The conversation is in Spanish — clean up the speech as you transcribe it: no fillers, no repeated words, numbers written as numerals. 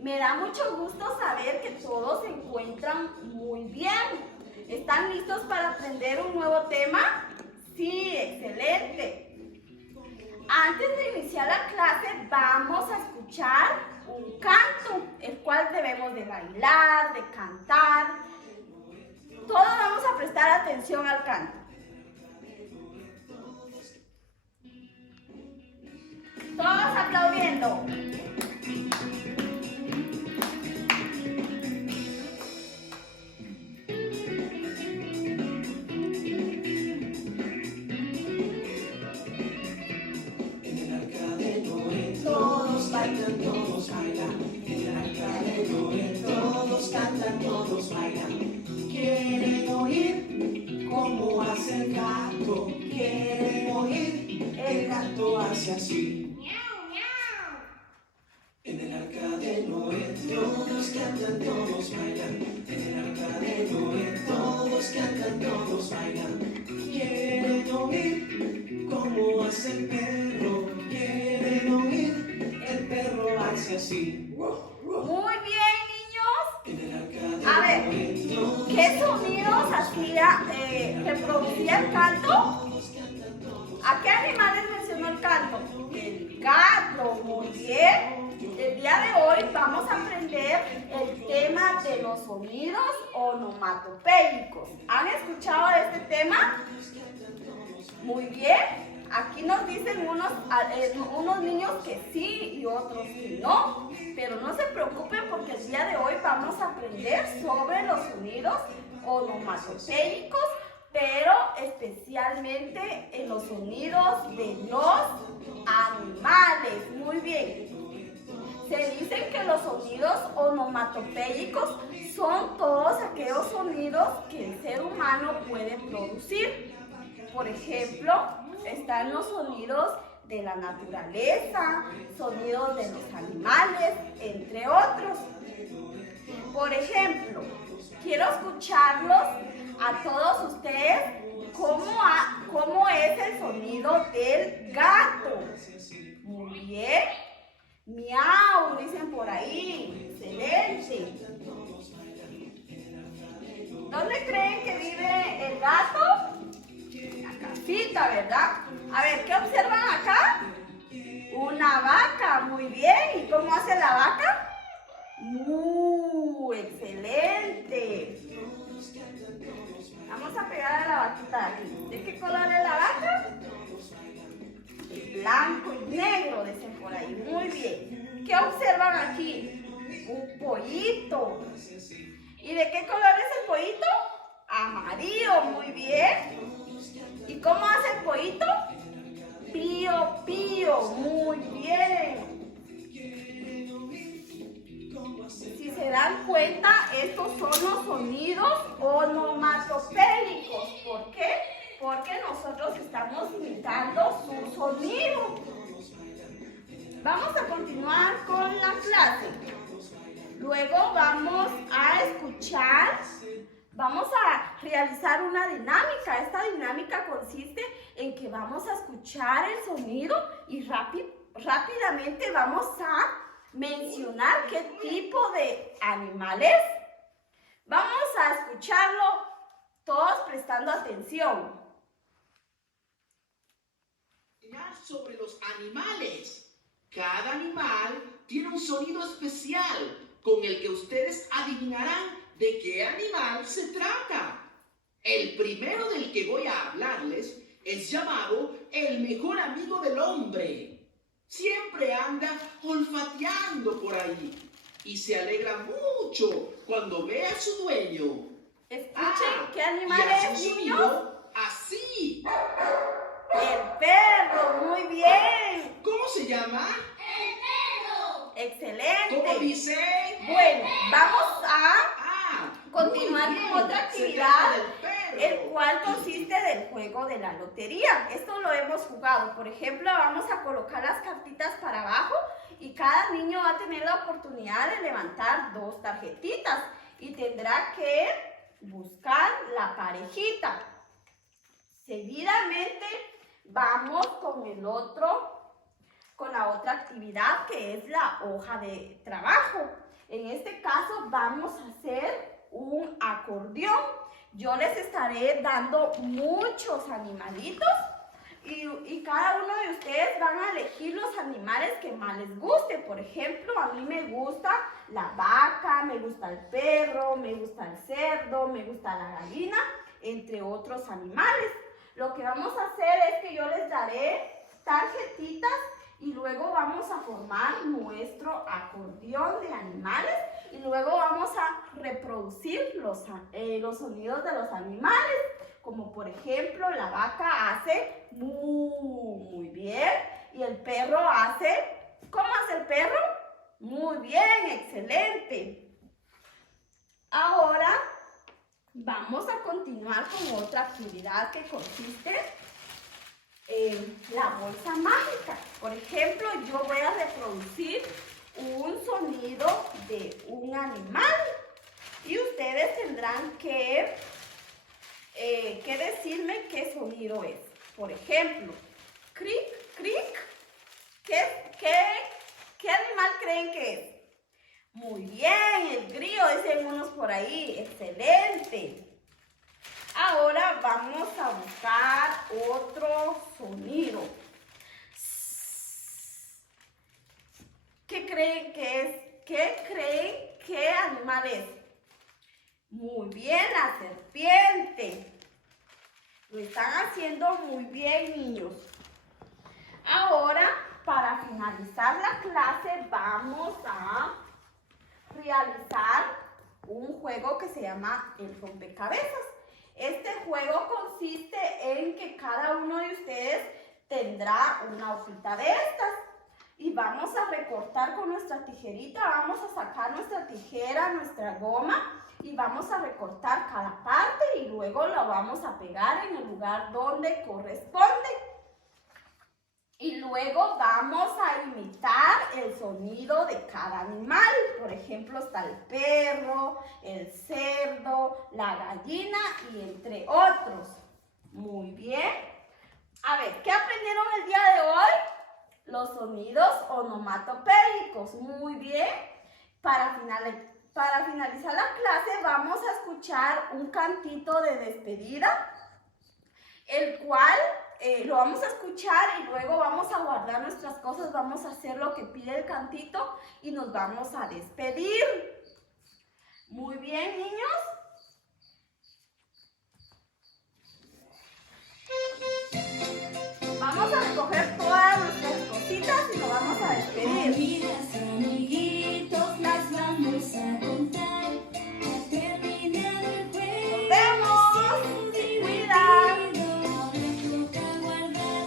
Me da mucho gusto saber que todos se encuentran muy bien. ¿Están listos para aprender un nuevo tema? Sí, excelente. Antes de iniciar la clase vamos a escuchar un canto, el cual debemos de bailar, de cantar. Todos vamos a prestar atención al canto. Todos aplaudiendo. Todos bailan, todos bailan. En el arca de Noé, todos cantan, todos bailan. Quieren oír cómo hace el gato. Quieren oír, el gato hace así. En el arca de Noé, todos cantan, todos bailan. En el arca de Noé, todos cantan, todos bailan. Quieren oír cómo hace el perro. Quieren oír, el perro hace así. Muy bien, niños. En el arca de A ver, Noé, todos ¿qué sonidos hacía, reproducía el canto? ¿A qué animales mencionó el canto? El gato, muy bien. El día de hoy vamos a aprender el tema de los sonidos onomatopéyicos. ¿Han escuchado de este tema? Muy bien. Aquí nos dicen unos niños que sí y otros que no. Pero no se preocupen porque el día de hoy vamos a aprender sobre los sonidos onomatopéyicos, pero especialmente en los sonidos de los animales. Muy bien. Se dicen que los sonidos onomatopéyicos son todos aquellos sonidos que el ser humano puede producir. Por ejemplo, están los sonidos de la naturaleza, sonidos de los animales, entre otros. Por ejemplo, quiero escucharlos a todos ustedes cómo es el sonido del gato. Muy bien. Miau, dicen por ahí. Excelente. ¿Dónde creen que vive el gato? En la casita, ¿verdad? A ver, ¿qué observan acá? Una vaca, muy bien. ¿Y cómo hace la vaca? Excelente. Vamos a pegar a la vaquita aquí. ¿De qué color es la vaca? Blanco y negro, dicen por ahí. Muy bien. ¿Qué observan aquí? Un pollito. ¿Y de qué color es el pollito? Amarillo, muy bien. ¿Y cómo hace el pollito? Pío, pío, muy bien. Si se dan cuenta, estos son los sonidos onomatopéyicos. ¿Por qué? Porque nosotros estamos imitando su sonido. Vamos a continuar con la clase. Luego vamos a escuchar, vamos a realizar una dinámica. Esta dinámica consiste en que vamos a escuchar el sonido y rápidamente vamos a mencionar qué tipo de animal es. Vamos a escucharlo todos prestando atención. Sobre los animales. Cada animal tiene un sonido especial con el que ustedes adivinarán de qué animal se trata. El primero del que voy a hablarles es llamado el mejor amigo del hombre. Siempre anda olfateando por ahí y se alegra mucho cuando ve a su dueño. Escuchen qué animal y hace es, un niños. sonido así. El perro, muy bien. ¿Cómo se llama? Excelente. ¿Cómo dice? Bueno, vamos a continuar muy bien. con otra Se actividad, trata del perro. el cual consiste del juego de la lotería. Esto lo hemos jugado. Por ejemplo, vamos a colocar las cartitas para abajo y cada niño va a tener la oportunidad de levantar 2 tarjetitas y tendrá que buscar la parejita. Seguidamente vamos con la otra actividad que es la hoja de trabajo. En este caso vamos a hacer un acordeón. Yo les estaré dando muchos animalitos y cada uno de ustedes van a elegir los animales que más les guste. Por ejemplo, a mí me gusta la vaca, me gusta el perro, me gusta el cerdo, me gusta la gallina, entre otros animales. Lo que vamos a hacer es que yo les daré tarjetitas y luego vamos a formar nuestro acordeón de animales y luego vamos a reproducir los sonidos de los animales, como por ejemplo la vaca hace muy bien y el perro hace, ¿cómo hace el perro? Muy bien, excelente. Ahora vamos a continuar con otra actividad que consiste la bolsa mágica. Por ejemplo, yo voy a reproducir un sonido de un animal y ustedes tendrán que decirme qué sonido es. Por ejemplo, cric, cric. ¿Qué animal creen que es? Muy bien, el grillo, dicen unos por ahí. Excelente. Ahora vamos a buscar otro sonido. ¿Qué creen que es? ¿Qué creen qué animal es? Muy bien, la serpiente. Lo están haciendo muy bien, niños. Ahora, para finalizar la clase, vamos a realizar un juego que se llama el rompecabezas. Este juego consiste en que cada uno de ustedes tendrá una hojita de estas y vamos a recortar con nuestra tijerita, vamos a sacar nuestra tijera, nuestra goma y vamos a recortar cada parte y luego lo vamos a pegar en el lugar donde corresponde. Y luego vamos a imitar el sonido de cada animal. Por ejemplo, está el perro, el cerdo, la gallina y entre otros. Muy bien. A ver, ¿qué aprendieron el día de hoy? Los sonidos onomatopédicos. Muy bien. Para finalizar la clase vamos a escuchar un cantito de despedida, el cual lo vamos a escuchar y luego vamos a guardar nuestras cosas, vamos a hacer lo que pide el cantito y nos vamos a despedir. Muy bien, niños. Vamos a recoger